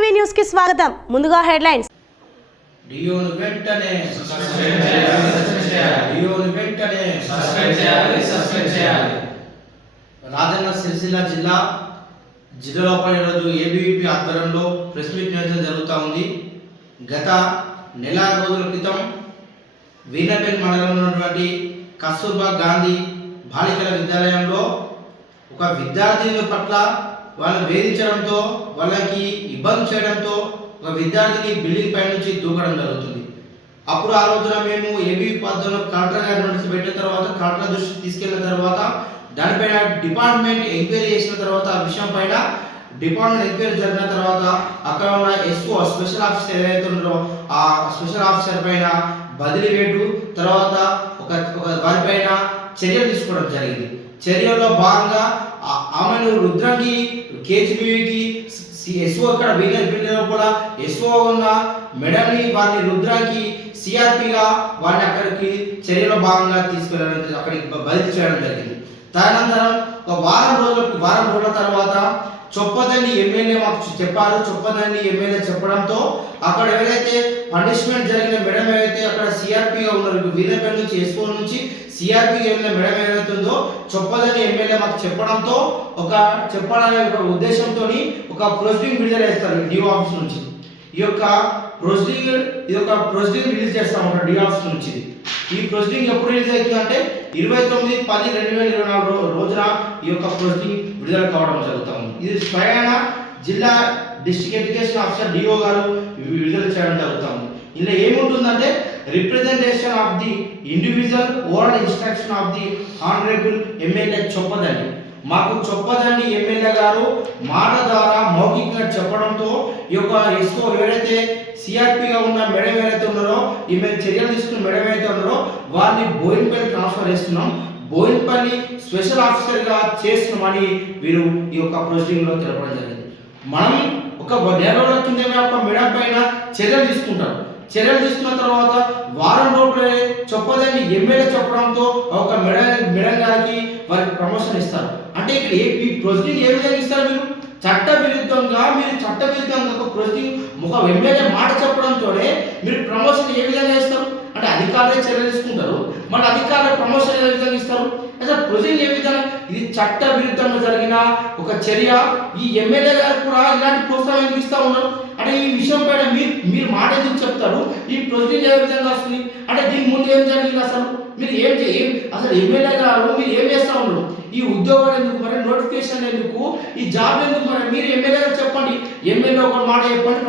TV న్యూస్కి స్వాగతం. ముందుగా హెడ్లైన్స్. డియోను వెంటనే సస్పెండ్ చేయాలి, సస్పెండ్ చేయాలి. డియోను వెంటనే సస్పెండ్ చేయాలి సస్పెండ్ చేయాలి. రాజన్న సిరిసిల్ల జిల్లా జిల్లాలోపల ఈరోజు ఏబీవీపీ ఆధ్వర్యంలో ప్రెస్ మీట్ నిర్వహించడం జరుగుతూ ఉంది. గత నెల రోజుల క్రితం వీణపేట్ మండలంలో ఉన్నటువంటి కస్తూర్బా గాంధీ బాలికల విద్యాలయంలో ఒక విద్యార్థిని పట్ల వాళ్ళని వేధించడంతో వాళ్ళకి ఇబ్బంది చేయడంతో ఒక విద్యార్థిని బిల్డింగ్ పై నుంచి దూకడం జరుగుతుంది. అప్పుడు ఆ రోజున మేము ఏబీ పద్ధతిలో కలెక్టర్ గారి నోటీస్ పెట్టిన తర్వాత కలెక్టర్ దృష్టికి తీసుకెళ్ళిన తర్వాత దానిపైన డిపార్ట్మెంట్ ఎంక్వైరీ చేసిన తర్వాత ఆ విషయం పైన డిపార్ట్మెంట్ ఎంక్వైరీ జరిగిన తర్వాత అక్కడ ఉన్న ఎస్ఓ స్పెషల్ ఆఫీసర్ ఏదైతే ఉన్నారో ఆ స్పెషల్ ఆఫీసర్ పైన బదిలీ వేటు తర్వాత ఒక ఒక వారిపైన చర్యలు తీసుకోవడం జరిగింది. చర్యల్లో భాగంగా ఆ- ఆమెను రుద్రంగి కేజీబీకి ఎస్ఓ ఇక్కడ వీళ్ళ వీళ్ళ కూడా ఎస్ఓ ఉన్న మెడల్ని వారిని రుద్రాకి సిఆర్పిగా వారిని అక్కడికి చర్యలో భాగంగా తీసుకెళ్ళడం అక్కడికి బదిలీ చేయడం జరిగింది. తదనంతరం ఒక వారం రోజుల వారం రోజుల తర్వాత చొప్పదండి ఎమ్మెల్యే మాకు చెప్పారు. చొప్పదండి ఎమ్మెల్యే చెప్పడంతో అక్కడ ఎవరైతే పనిష్మెంట్ జరిగిన మేడం ఏవైతే అక్కడ సిఆర్పిగా ఉన్నారు వీరపల్లి నుంచి ఎస్పో నుంచి సిఆర్పి వెళ్ళిన మేడం ఏదైతే చొప్పదని ఎమ్మెల్యే మాకు చెప్పడంతో ఒక చెప్పాలనే ఒక ఉద్దేశంతో ఒక ప్రొసీడింగ్ విడుదల చేస్తారు డిఓ ఆఫీస్ నుంచి. ఈ యొక్క ప్రొసీడింగ్ ఇది ఒక ప్రొసీడింగ్ రిలీజ్ చేస్తాం ఒక డి ఆఫీస్ నుంచి. ఈ ప్రొసీడింగ్ ఎప్పుడు రిలీజ్ అవుతుందంటే ఇరవై తొమ్మిది పది రెండు వేల ఇరవై నాలుగు రోజున ఈ యొక్క ప్రొసీడింగ్ విడుదల కావడం జరుగుతుంది ఇది స్వయాన జిల్లా డిస్ట్రిక్ట్ ఎడ్యుకేషన్ ఆఫీసర్ డిఓ గారు విడుదల చేయడం జరుగుతుంది ఇందులో ఏముంటుందంటే representation of the individual over instruction of the honourable MLA Choppadandi. మాకు చొప్పదండి ఎమ్మెల్యే గారు మాట ద్వారా మౌఖికంగా చెప్పడంతో ఈ యొక్క ఎస్ఓ ఎవరైతే సిఆర్పిగా ఉన్న మేడం ఏదైతే ఉన్నారో ఈమె చర్యలు తీసుకున్న మేడం ఏదైతే ఉన్నారో వారిని బోయిన్పల్లి ట్రాన్స్ఫర్ చేస్తున్నాం. బోయిన్పల్లి స్పెషల్ ఆఫీసర్గా చేస్తున్నామని వీరు ఈ యొక్క ప్రొసీడింగ్లో తెలపడం జరిగింది. మనం ఒక నెల రోజుల కింద ఒక మేడం పైన చర్యలు తీసుకుంటాం చర్యలు తీసుకున్న తర్వాత వారం రోజులే చెప్పదని ఎమ్మెల్యే చెప్పడంతో ఒక మెడ మెడల్ గారికి వారికి ప్రమోషన్ ఇస్తారు. అంటే ఇక్కడ ఏ ప్రొసీడింగ్ ఏ విధంగా ఇస్తారు మీరు? చట్ట విరుద్ధంగా మీరు చట్ట విరుద్ధంగా ఒక ప్రొసీడింగ్ ఒక ఎమ్మెల్యే మాట చెప్పడంతోనే మీరు ప్రమోషన్ ఏ విధంగా ఇస్తారు అంటే అధికారులే చర్యలు తీసుకుంటారు. మన అధికారుల ప్రమోషన్ అసలు ఏ విధంగా ఇది చట్ట విరుద్ధంగా జరిగిన ఒక చర్య? ఈ ఎమ్మెల్యే గారు కూడా ఇలాంటి ప్రోత్సాహం ఎందుకు ఇస్తా ఉన్నారు. అంటే ఈ విషయం పైన మీరు మీరు మాట ఎందుకు చెప్తారు? ఈ ప్రొసీడింగ్ ఏ విధంగా వస్తుంది? అంటే దీని ముందు ఏం జరిగింది అసలు? మీరు ఏం చేయం అసలు ఎమ్మెల్యే గారు మీరు ఏం చేస్తా ఉన్నారు? ఈ ఉద్యోగాలు ఎందుకు మరి? నోటిఫికేషన్ ఎందుకు? ఈ జాబ్ ఎందుకు మరి? మీరు ఎమ్మెల్యే గారు చెప్పండి. ఎమ్మెల్యే ఒక మాట చెప్పండి